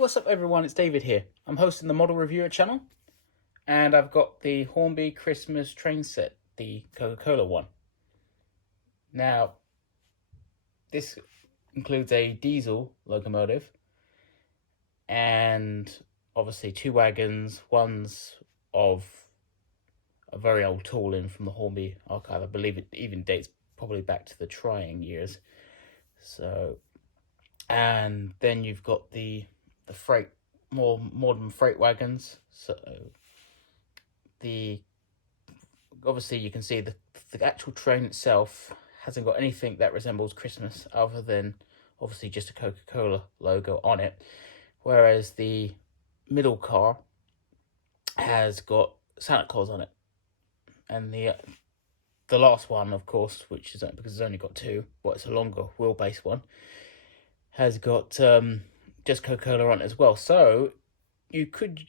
what's up everyone, it's David here. I'm hosting the Model Reviewer channel, and I've got the Hornby Christmas train set, the Coca-Cola one. Now, this includes a diesel locomotive, and obviously two wagons. One's of a very old tooling from the Hornby archive. I believe it even dates probably back to the trying years. So, and then you've got the freight, more modern freight wagons. So obviously you can see the actual train itself hasn't got anything that resembles Christmas other than obviously just a Coca-Cola logo on it, whereas the middle car has got Santa Claus on it, and the last one, of course, which is because it's only got two, but it's a longer wheelbase one, has got just Coca-Cola on it as well. So you could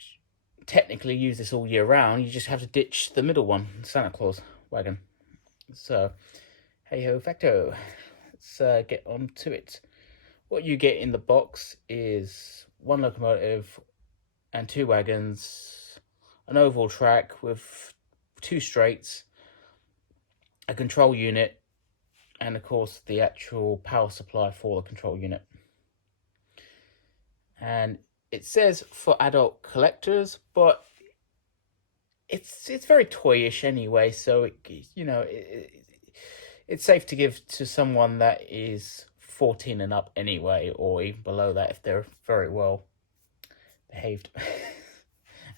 technically use this all year round. You just have to ditch the middle one, Santa Claus wagon. So hey ho facto, let's get on to it. What you get in the box is one locomotive and two wagons, an oval track with two straights, a control unit, and of course the actual power supply for the control unit. And it says for adult collectors, but it's very toyish anyway, so it's safe to give to someone that is 14 and up anyway, or even below that if they're very well behaved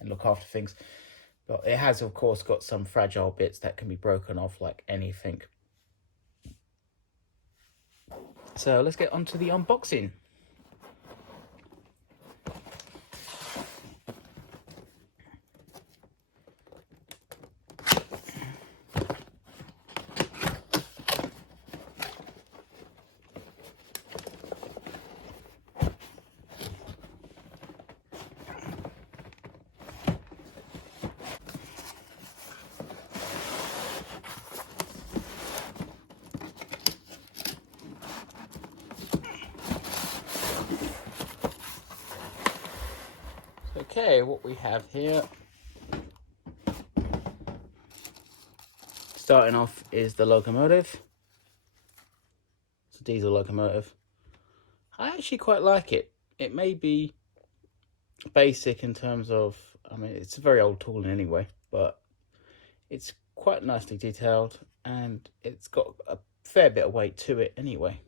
and look after things. But it has, of course, got some fragile bits that can be broken off like anything. So let's get on to the unboxing. Okay, what we have here, starting off, is the locomotive. It's a diesel locomotive. I actually quite like it. It may be basic in terms of, I mean, it's a very old tooling anyway, but it's quite nicely detailed and it's got a fair bit of weight to it anyway.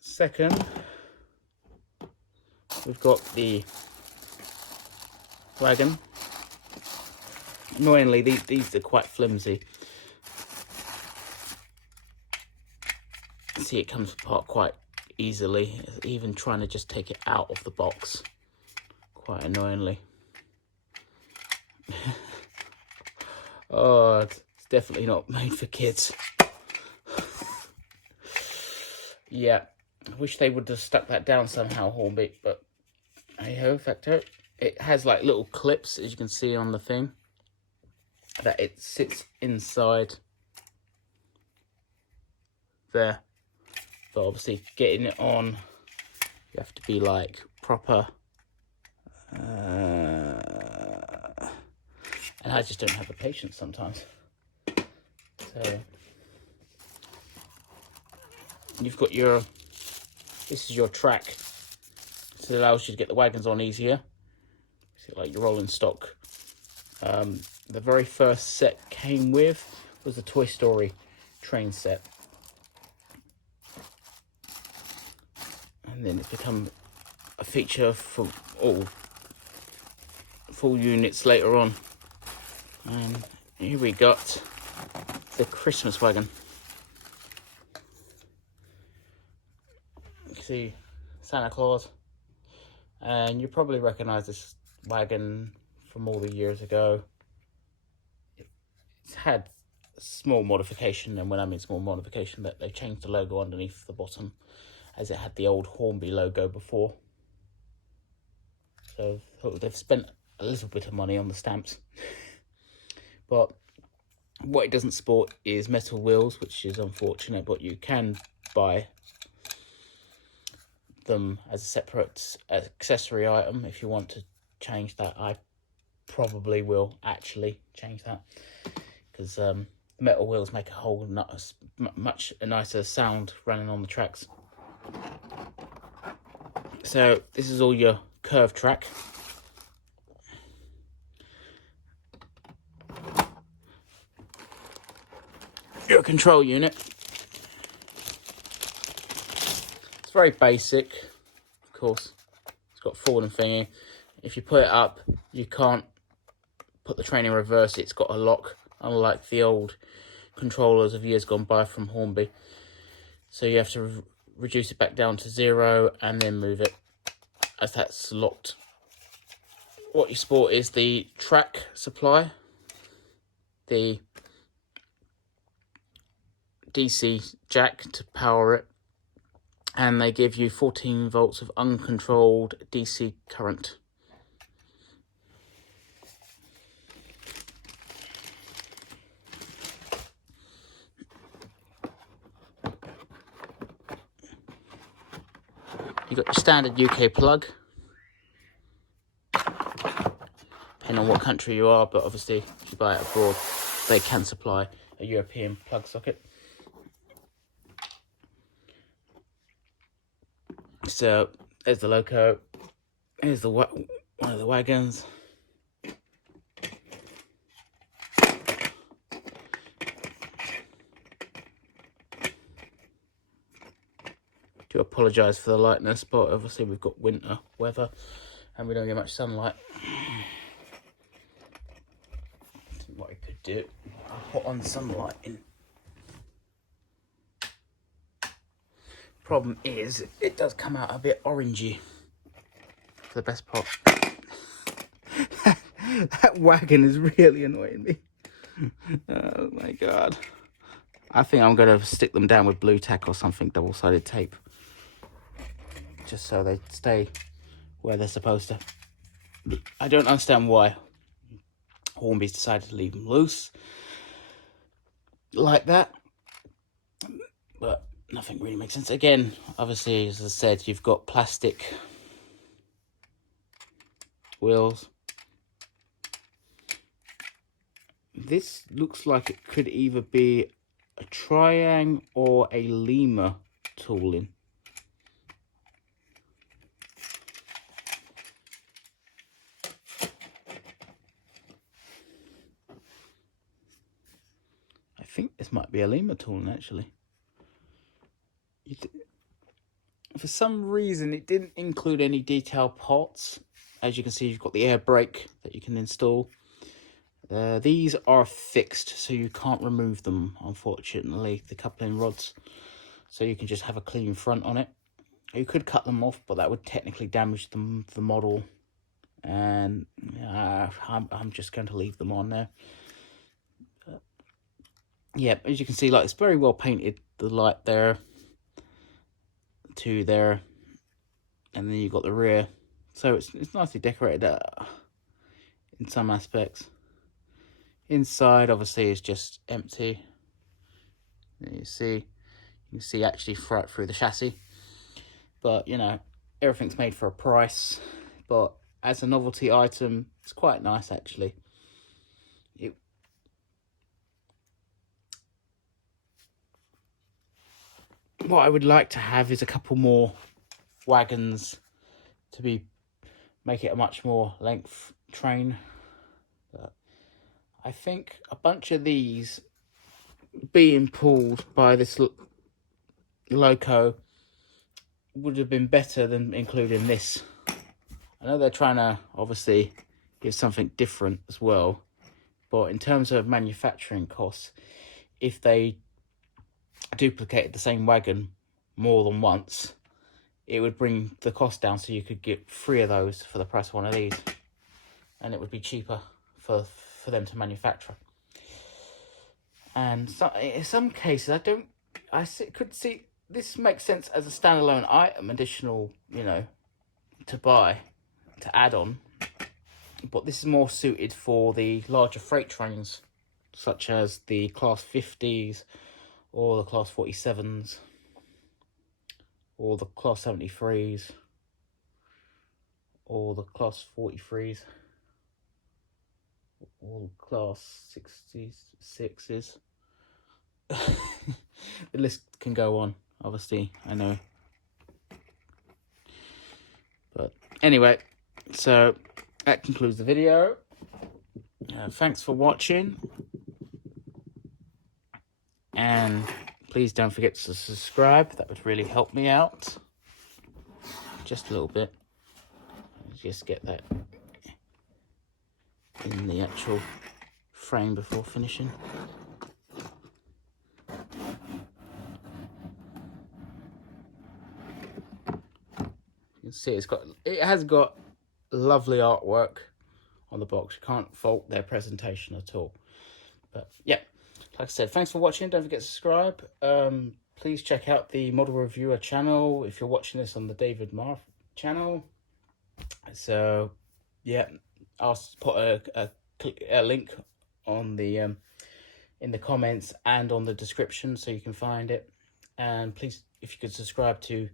Second, we've got the wagon. Annoyingly, these are quite flimsy. See, it comes apart quite easily, even trying to just take it out of the box, quite annoyingly. Oh, it's definitely not made for kids. Yeah, I wish they would have stuck that down somehow, Hornby, but hey ho facto. It has like little clips, as you can see on the thing, that it sits inside there. But obviously getting it on, you have to be like proper, and I just don't have the patience sometimes. So you've got this is your track, so it allows you to get the wagons on easier. See, like your rolling stock. The very first set came with was the Toy Story train set, and then it's become a feature for all full units later on. And here we got the Christmas wagon. You can see Santa Claus, and you probably recognize this wagon from all the years ago. It's had a small modification, and when I mean small modification, that they changed the logo underneath the bottom, as it had the old Hornby logo before. So they've spent a little bit of money on the stamps. But what it doesn't sport is metal wheels, which is unfortunate, but you can buy them as a separate accessory item. If you want to change that, I probably will actually change that, because metal wheels make a whole much nicer sound running on the tracks. So this is all your curved track. Your control unit. It's very basic, of course. It's got forward and thingy. If you put it up, you can't put the train in reverse. It's got a lock, unlike the old controllers of years gone by from Hornby. So you have to reduce it back down to 0 and then move it, as that's locked. What you sport is the track supply, the DC jack to power it, and they give you 14 volts of uncontrolled DC current. You've got your standard UK plug, depending on what country you are, but obviously if you buy it abroad, they can supply a European plug socket. So there's the loco, here's the one of the wagons. Do apologise for the lightness, but obviously we've got winter weather and we don't get much sunlight. What I could do, I'll put on some lighting. Problem is, it does come out a bit orangey for the best part. That wagon is really annoying me. Oh my god. I think I'm going to stick them down with blue tack or something, double-sided tape. Just so they stay where they're supposed to. I don't understand why Hornby's decided to leave them loose like that. But nothing really makes sense. Again, obviously, as I said, you've got plastic wheels. This looks like it could either be a triang or a lemur tooling. I think this might be a lemur tooling, actually. For some reason, it didn't include any detailed parts. As you can see, you've got the air brake that you can install. These are fixed, so you can't remove them, unfortunately, the coupling rods. So you can just have a clean front on it. You could cut them off, but that would technically damage the model. And I'm just going to leave them on there. Yeah, as you can see, like, it's very well painted. The light there to there, and then you've got the rear. So it's nicely decorated in some aspects. Inside, obviously, is just empty. You can see actually right through the chassis. But, you know, everything's made for a price. But as a novelty item, it's quite nice, actually. What I would like to have is a couple more wagons to make it a much more length train. But I think a bunch of these being pulled by this loco would have been better than including this. I know they're trying to obviously give something different as well, but in terms of manufacturing costs, if they duplicated the same wagon more than once, it would bring the cost down, so you could get 3 of those for the price of one of these, and it would be cheaper for them to manufacture. And so, in some cases, could see this makes sense as a standalone item, additional, you know, to buy, to add on. But this is more suited for the larger freight trains, such as the Class 50s or the Class 47s, or the Class 73s, or the Class 43s, or Class 66s. The list can go on, obviously, I know. But anyway, so that concludes the video. Thanks for watching. And please don't forget to subscribe. That would really help me out. Just a little bit. Just get that in the actual frame before finishing. You can see it has got lovely artwork on the box. You can't fault their presentation at all. But yeah, like I said, thanks for watching. Don't forget to subscribe. Please check out the Model Reviewer channel if you're watching this on the David Marr channel. So yeah, I'll put a link on the in the comments and on the description so you can find it. And please, if you could subscribe to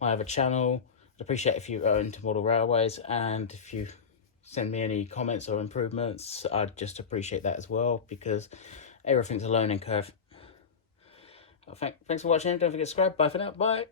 my other channel, I'd appreciate if you are into model railways, and if you send me any comments or improvements, I'd just appreciate that as well, because everything's a learning curve. Thanks for watching. Don't forget to subscribe. Bye for now. Bye.